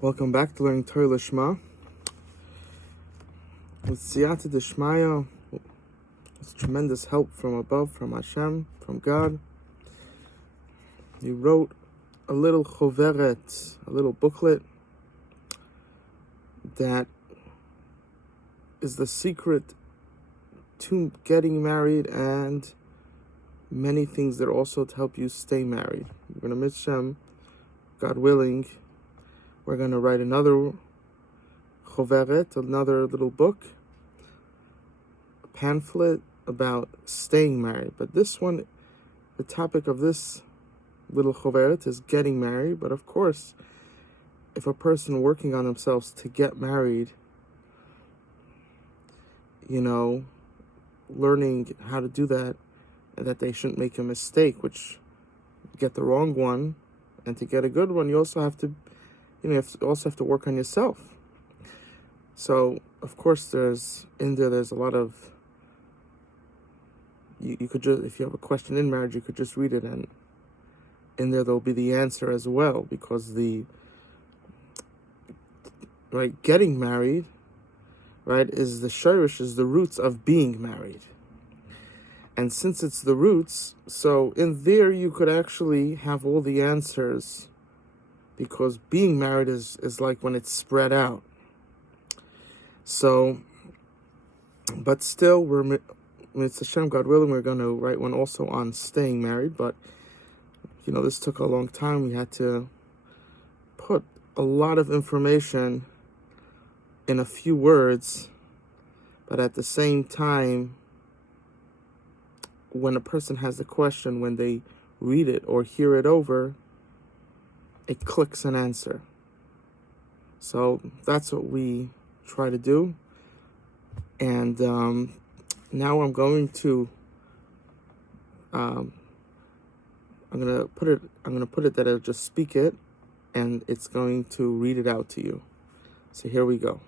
Welcome back to Learning Torah Lishma. With Siyata Deshmaya, it's tremendous help from above, from Hashem, from God. You wrote a little choveret, a little booklet that is the secret to getting married and many things that are also to help you stay married. We're going to miss Hashem, God willing. We're going to write another choveret, another little book, a pamphlet about staying married. But this one, the topic of this little choveret is getting married. But of course, if a person working on themselves to get married, learning how to do that, and that they shouldn't make a mistake, which get the wrong one, and to get a good one, you also have to work on yourself. So, of course, there's a lot of, you could just, if you have a question in marriage, you could just read it, and in there'll be the answer as well, because getting married, is the shirish, is the roots of being married. And since it's the roots, so in there you could actually have all the answers, because being married is like when it's spread out. So, but still, it's Hashem, God willing, we're going to write one also on staying married. But, this took a long time. We had to put a lot of information in a few words, but at the same time, when a person has a question, when they read it or hear it over, it clicks an answer. So that's what we try to do. And now I'm going to I'm gonna put it that I'll just speak it, and it's going to read it out to you. So here we go.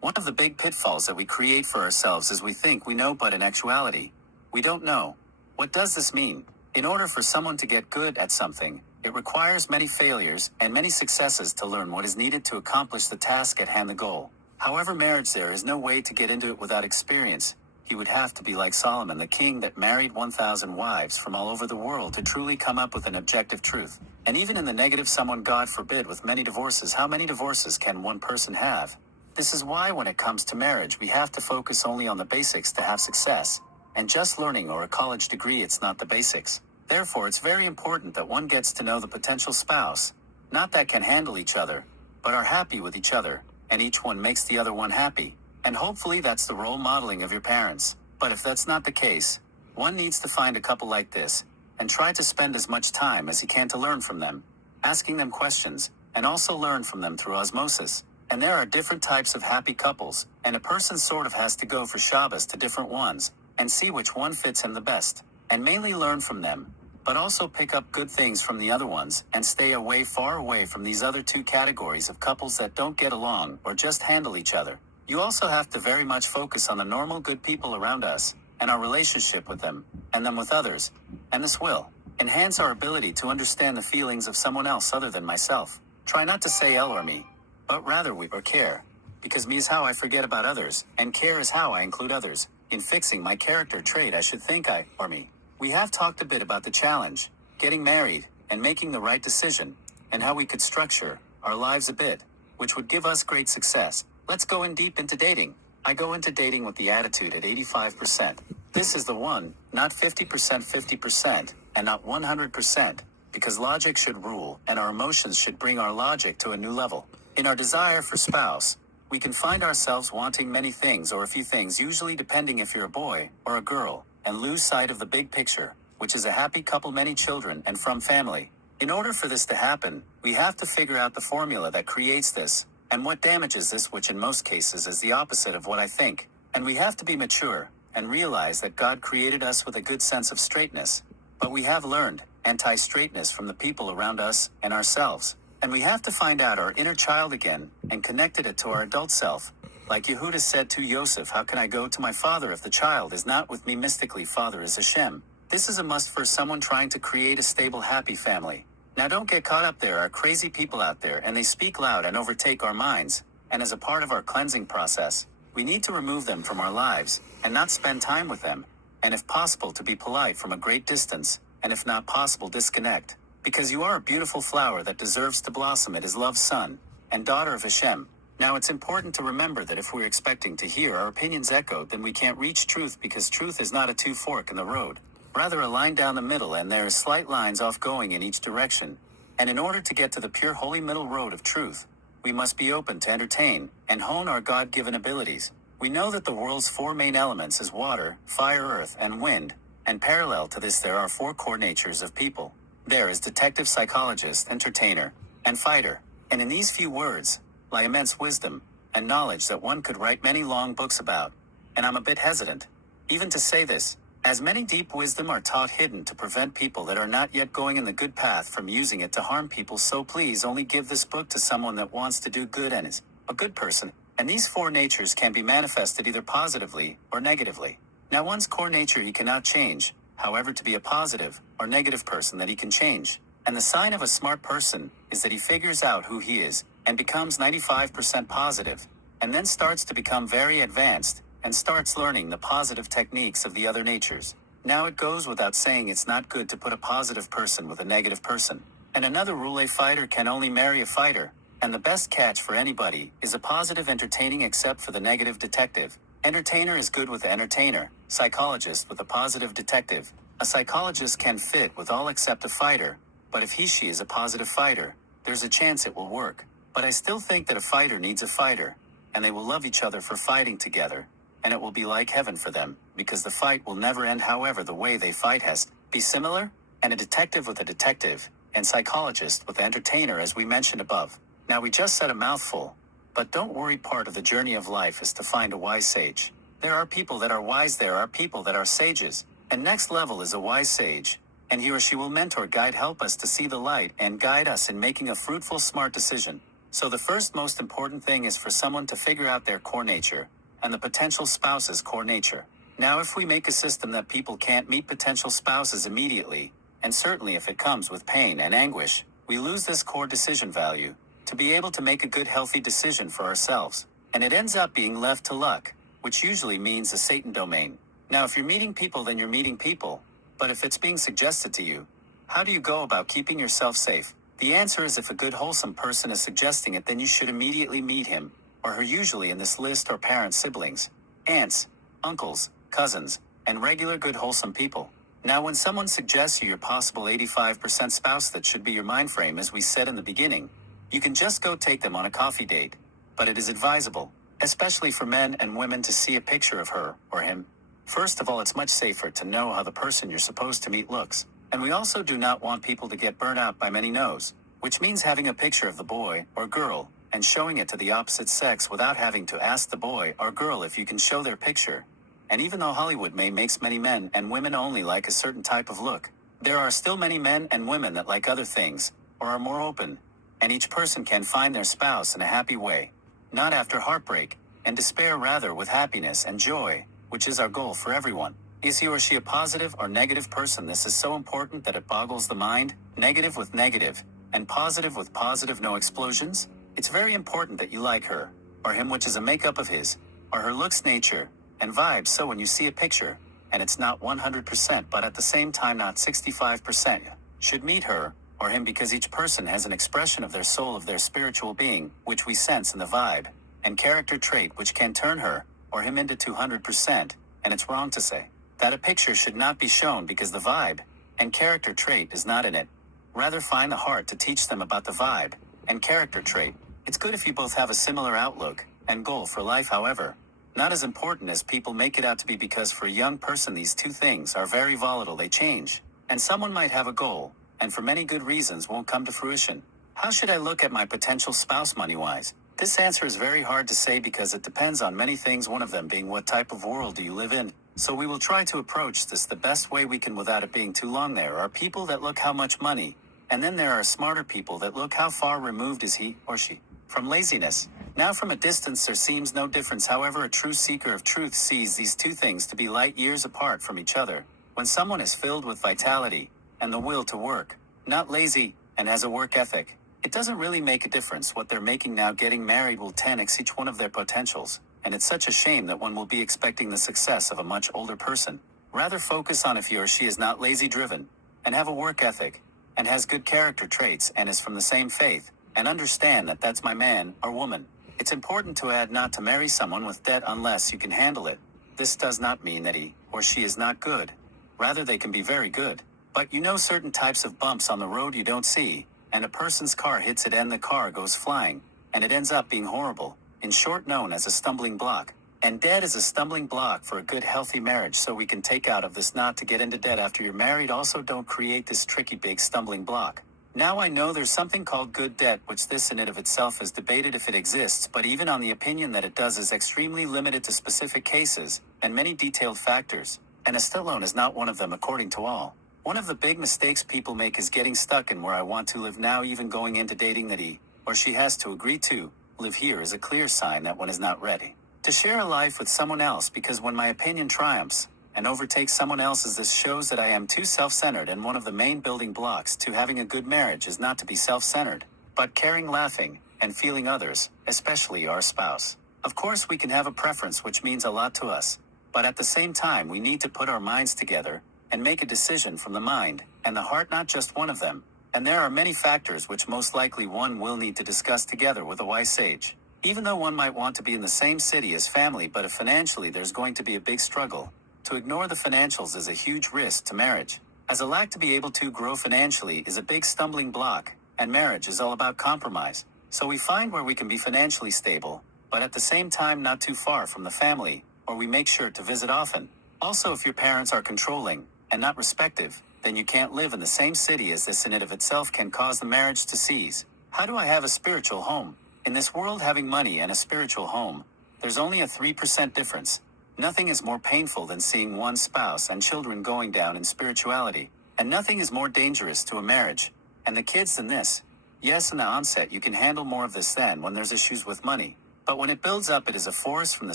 One of the big pitfalls that we create for ourselves is we think we know, but in actuality, we don't know. What does this mean? In order for someone to get good at something, it requires many failures and many successes to learn what is needed to accomplish the task at hand, the goal. However, marriage, there is no way to get into it without experience. He would have to be like Solomon, the king that married 1,000 wives from all over the world to truly come up with an objective truth. And even in the negative, someone, God forbid, with many divorces, how many divorces can one person have? This is why when it comes to marriage, we have to focus only on the basics to have success. And just learning or a college degree, it's not the basics. Therefore, it's very important that one gets to know the potential spouse, not that can handle each other, but are happy with each other, and each one makes the other one happy. And hopefully that's the role modeling of your parents. But if that's not the case, one needs to find a couple like this, and try to spend as much time as he can to learn from them, asking them questions, and also learn from them through osmosis. And there are different types of happy couples, and a person sort of has to go for Shabbos to different ones, and see which one fits him the best, and mainly learn from them, but also pick up good things from the other ones, and stay far away from these other two categories of couples that don't get along or just handle each other. You also have to very much focus on the normal good people around us, and our relationship with them, and them with others, and this will enhance our ability to understand the feelings of someone else other than myself. Try not to say L or me, but rather we or care, because me is how I forget about others, and care is how I include others. In fixing my character trait, I should think I or me. We have talked a bit about the challenge, getting married, and making the right decision, and how we could structure our lives a bit, which would give us great success. Let's go in deep into dating. I go into dating with the attitude at 85%. This is the one, not 50%, 50%, and not 100%, because logic should rule, and our emotions should bring our logic to a new level. In our desire for spouse, we can find ourselves wanting many things or a few things, usually depending if you're a boy or a girl, and lose sight of the big picture, which is a happy couple, many children, and from family. In order for this to happen, we have to figure out the formula that creates this, and what damages this, which in most cases is the opposite of what I think. And we have to be mature, and realize that God created us with a good sense of straightness, but we have learned anti-straightness from the people around us and ourselves. And we have to find out our inner child again, and connected it to our adult self. Like Yehuda said to Yosef, how can I go to my father if the child is not with me? Mystically, father is Hashem. This is a must for someone trying to create a stable, happy family. Now don't get caught up. There are crazy people out there and they speak loud and overtake our minds, and as a part of our cleansing process, we need to remove them from our lives and not spend time with them, and if possible to be polite from a great distance, and if not possible disconnect, because you are a beautiful flower that deserves to blossom. It is love's son and daughter of Hashem. Now it's important to remember that if we're expecting to hear our opinions echoed, then we can't reach truth, because truth is not a two-fork in the road, rather a line down the middle, and there is slight lines off going in each direction. And in order to get to the pure holy middle road of truth, we must be open to entertain and hone our God-given abilities. We know that the world's four main elements is water, fire, earth, and wind, and parallel to this there are four core natures of people. There is detective, psychologist, entertainer, and fighter. And in these few words lie immense wisdom and knowledge that one could write many long books about. And I'm a bit hesitant even to say this, as many deep wisdom are taught hidden to prevent people that are not yet going in the good path from using it to harm people. So please only give this book to someone that wants to do good and is a good person. And these four natures can be manifested either positively or negatively. Now one's core nature he cannot change, however, to be a positive or negative person that he can change. And the sign of a smart person is that he figures out who he is and becomes 95% positive, and then starts to become very advanced and starts learning the positive techniques of the other natures. Now it goes without saying it's not good to put a positive person with a negative person. And another rule: a fighter can only marry a fighter. And the best catch for anybody is a positive entertaining, except for the negative detective. Entertainer is good with the entertainer, psychologist with a positive detective. A psychologist can fit with all except a fighter, but if she is a positive fighter, there's a chance it will work. But I still think that a fighter needs a fighter, and they will love each other for fighting together, and it will be like heaven for them, because the fight will never end. However, the way they fight has to be similar, and a detective with a detective, and psychologist with the entertainer, as we mentioned above. Now we just said a mouthful, but don't worry, part of the journey of life is to find a wise sage. There are people that are wise, there are people that are sages, and next level is a wise sage, and he or she will mentor, guide, help us to see the light, and guide us in making a fruitful, smart decision. So the first most important thing is for someone to figure out their core nature, and the potential spouse's core nature. Now if we make a system that people can't meet potential spouses immediately, and certainly if it comes with pain and anguish, we lose this core decision value, to be able to make a good healthy decision for ourselves, and it ends up being left to luck, which usually means a Satan domain. Now if you're meeting people, then you're meeting people, but if it's being suggested to you, how do you go about keeping yourself safe? The answer is, if a good wholesome person is suggesting it, then you should immediately meet him or her. Usually in this list are parents, siblings, aunts, uncles, cousins, and regular good wholesome people. Now when someone suggests you your possible 85% spouse, that should be your mind frame, as we said in the beginning. You can just go take them on a coffee date, but it is advisable, especially for men and women, to see a picture of her or him. First of all, it's much safer to know how the person you're supposed to meet looks. And we also do not want people to get burnt out by many no's, which means having a picture of the boy or girl and showing it to the opposite sex without having to ask the boy or girl if you can show their picture. And even though Hollywood makes many men and women only like a certain type of look, there are still many men and women that like other things, or are more open, and each person can find their spouse in a happy way, not after heartbreak and despair, rather with happiness and joy, which is our goal for everyone. Is he or she a positive or negative person? This is so important that it boggles the mind. Negative with negative, and positive with positive, no explosions. It's very important that you like her or him, which is a makeup of his or her looks, nature, and vibes. So when you see a picture, and it's not 100%, but at the same time not 65%, should meet her or him, because each person has an expression of their soul, of their spiritual being, which we sense in the vibe, and character trait which can turn her or him into 200%, and it's wrong to say that a picture should not be shown because the vibe and character trait is not in it. Rather find the heart to teach them about the vibe and character trait. It's good if you both have a similar outlook and goal for life, however, not as important as people make it out to be, because for a young person these two things are very volatile, they change, and someone might have a goal, and for many good reasons won't come to fruition. How should I look at my potential spouse money-wise? This answer is very hard to say because it depends on many things, one of them being what type of world do you live in. So we will try to approach this the best way we can without it being too long. There are people that look how much money, and then there are smarter people that look how far removed is he or she from laziness. Now from a distance there seems no difference, however a true seeker of truth sees these two things to be light years apart from each other. When someone is filled with vitality and the will to work, not lazy and has a work ethic, it doesn't really make a difference what they're making now. Getting married will 10x each one of their potentials, and it's such a shame that one will be expecting the success of a much older person. Rather focus on if he or she is not lazy driven, and have a work ethic, and has good character traits and is from the same faith, and understand that that's my man or woman. It's important to add not to marry someone with debt unless you can handle it. This does not mean that he or she is not good. Rather, they can be very good. But you know certain types of bumps on the road you don't see, and a person's car hits it and the car goes flying, and it ends up being horrible, in short known as a stumbling block. And debt is a stumbling block for a good healthy marriage, so we can take out of this not to get into debt after you're married. Also, don't create this tricky big stumbling block. Now I know there's something called good debt, which this in and of itself is debated if it exists, but even on the opinion that it does is extremely limited to specific cases, and many detailed factors, and a still loan is not one of them according to all. One of the big mistakes people make is getting stuck in where I want to live now. Even going into dating that he or she has to agree to live here is a clear sign that one is not ready to share a life with someone else, because when my opinion triumphs and overtakes someone else's, this shows that I am too self-centered, and one of the main building blocks to having a good marriage is not to be self-centered, but caring, laughing, and feeling others, especially our spouse. Of course, we can have a preference which means a lot to us, but at the same time we need to put our minds together and make a decision from the mind and the heart, not just one of them. And there are many factors which most likely one will need to discuss together with a wise sage. Even though one might want to be in the same city as family, but if financially there's going to be a big struggle, to ignore the financials is a huge risk to marriage, as a lack to be able to grow financially is a big stumbling block, and marriage is all about compromise. So we find where we can be financially stable, but at the same time not too far from the family, or we make sure to visit often. Also, if your parents are controlling and not respective, then you can't live in the same city, as this in and of itself can cause the marriage to cease. How do I have a spiritual home? In this world, having money and a spiritual home, there's only a 3% difference. Nothing is more painful than seeing one spouse and children going down in spirituality, and nothing is more dangerous to a marriage and the kids than this. Yes, in the onset you can handle more of this than when there's issues with money, but when it builds up, it is a force from the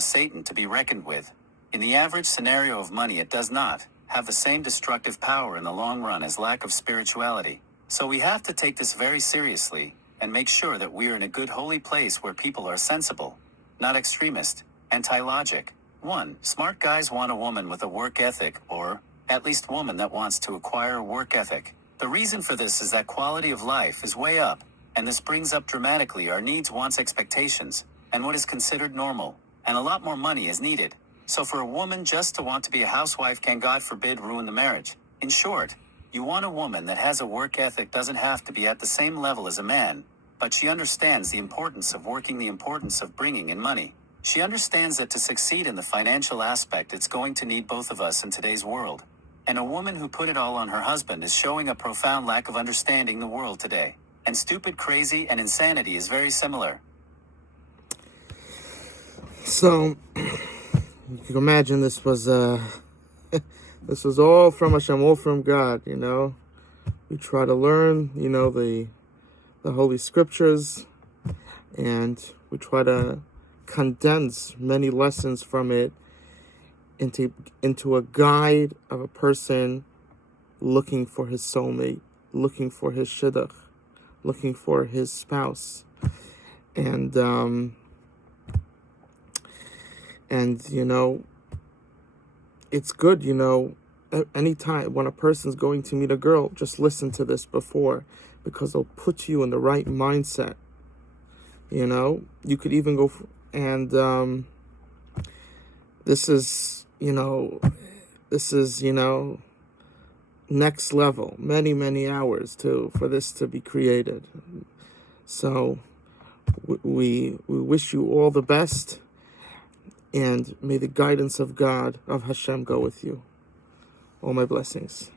Satan to be reckoned with. In the average scenario of money, it does not have the same destructive power in the long run as lack of spirituality. So we have to take this very seriously and make sure that we are in a good holy place where people are sensible, not extremist, anti-logic. 1. Smart guys want a woman with a work ethic, or at least woman that wants to acquire a work ethic. The reason for this is that quality of life is way up, and this brings up dramatically our needs, wants, expectations, and what is considered normal, and a lot more money is needed. So for a woman just to want to be a housewife can, God forbid, ruin the marriage. In short, you want a woman that has a work ethic, doesn't have to be at the same level as a man, but she understands the importance of working, the importance of bringing in money. She understands that to succeed in the financial aspect, it's going to need both of us in today's world. And a woman who put it all on her husband is showing a profound lack of understanding the world today. And stupid, crazy, and insanity is very similar. So, you can imagine this was this was all from Hashem, all from God, you know. We try to learn, you know, the Holy Scriptures, and we try to condense many lessons from it into a guide of a person looking for his soulmate, looking for his shidduch, looking for his spouse. And you know, it's good, you know, anytime when a person's going to meet a girl, just listen to this before, because it'll put you in the right mindset. You know, you could even go this is, you know, next level, many hours for this to be created. So we wish you all the best, and may the guidance of God, of Hashem, go with you. All my blessings.